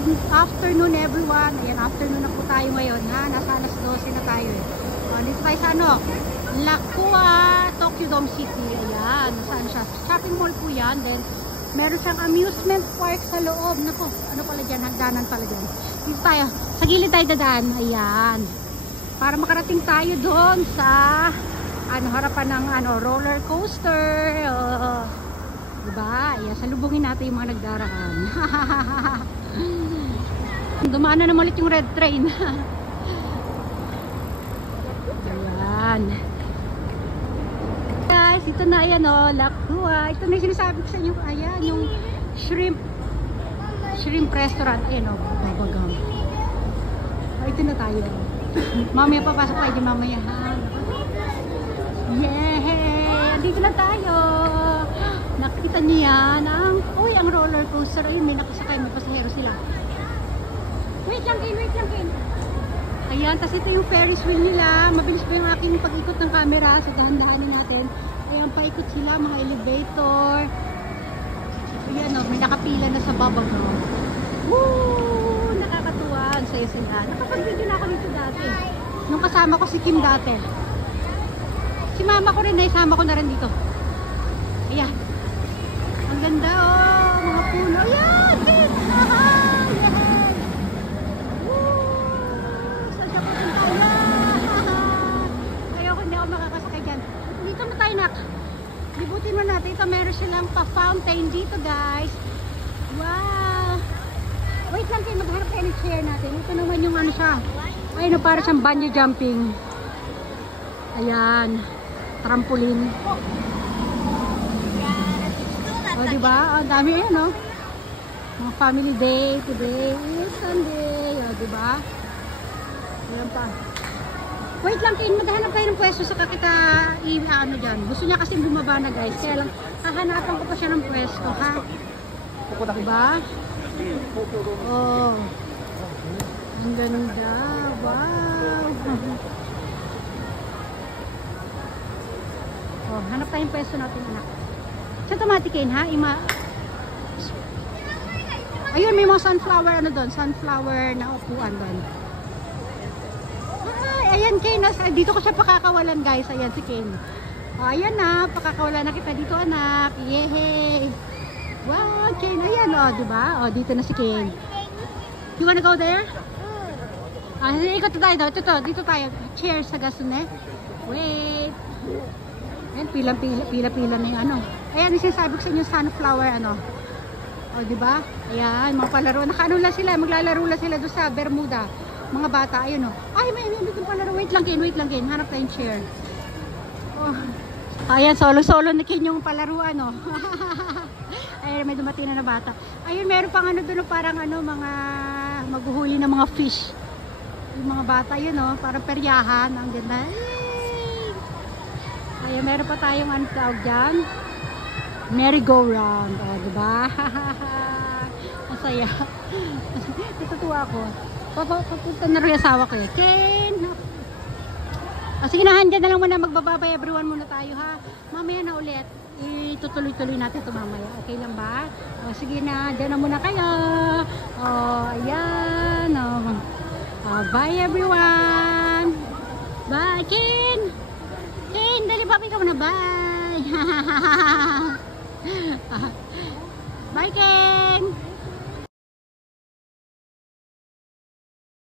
good afternoon everyone. Ayan, afternoon na po tayo ngayon. Ha? Nasa alas 12 na tayo eh. Dito tayo sa ano? Lakua, Tokyo Dome City. Ayan, saan siya? Shopping mall po yan. Then, meron siyang amusement park sa loob. Naku, ano pala dyan? Hagdanan pala dyan. Dito tayo. Sa gilid tayo dadaan. Ayan. Para makarating tayo doon sa harapan ng roller coaster. Diba? Ayan, salubungin natin yung mga nagdaraan. Dumaan na naman ulit yung red train. Ayan. Guys, ito na yan Lakua. Ito na yung sinasabi ko sa inyo. Ayan, yung shrimp restaurant. Ayan babagang. Ito na tayo. Mamaya papasok tayo dyan mamaya. Yay! Andito na tayo. Nakita niyo yan ang roller coaster. Ayun, may nakasakay, may pasahero sila. Wait lang Kin. Ayan, tapos ito yung Ferris wheel nila. Mabilis po yung aking pag-ikot ng camera. So dahan-dahanin natin. Ayan, paikot sila, mga elevator. Ayan may nakapila na sa babag Woo! Nakakatuwa. Ang saya-saya. Nakapag-video na ako dito dati. Nung kasama ko si Kim dati. Si mama ko rin, naisama ko na rin dito. Ayan. Ang ganda mga puno. Ayan! Kin! Ayan! Saan siya pupunta? Ayoko, hindi ako makakasakay dyan. Dito na tayo, nak. Libutin mo natin. Ito meron silang pa-fountain dito, guys. Wow! Wait lang kayo, maghanap kayo ng chair natin. Ito naman yung siya. Ayun, para siyang bungee jumping. Ayan. Trampoline. Diba? Ang dami yan, Mga family day today is Sunday. Diba? Ayan pa. Wait lang, Kin. Maghanap kayo ng pwesto sa kakita dyan. Gusto niya kasi bumaba na, guys. Kaya lang, hahanapan ko pa siya ng pwesto, ha? Diba? Oh. Ang ganda. Wow. Hanap tayong pwesto natin, anak. Sa tomatikin, ha? Ayun, may mga sunflower, doon? Sunflower na upuan doon. Ayan, Kane. Dito ko siya pakakawalan, guys. Ayan, si Kane. Ayan na. Pakakawalan na kita dito, anak. Yehey. Wow, Kane. Ayan, diba? Dito na si Kane. You wanna go there? Ikot tayo daw. Dito tayo. Cheers sa gasone. Wait. Ayan, pila-pila na yung Ayan, sinasabi ko sa inyo, sunflower, diba? Ayan, mga palaro. Lang sila, maglalaro lang sila doon sa Bermuda. Mga bata, ayun, Ay, may yung palaro. Wait lang, Kin. Hanap tayong chair. Ayan, solo-solo na Kin yung palaruan, Ayan, may dumating na bata. Ayun, meron pang doon, parang mga maghuhuli ng mga fish. Yung mga bata, yun, parang peryahan. Ang ganda. Ayan, meron pa tayong tawag dyan. Merry-go-round. Diba? Masaya. Natutuwa ako. Papunta na rin asawa ko Ken! Sige na, dyan na lang muna. Magbababay everyone muna tayo, ha? Mamaya na ulit. Itutuloy-tuloy natin ito mamaya. Okay lang ba? Sige na, dyan na muna kayo. Ayan. Bye everyone! Bye, Ken! Ken, dali papi ka muna. Bye! Bye, Ken!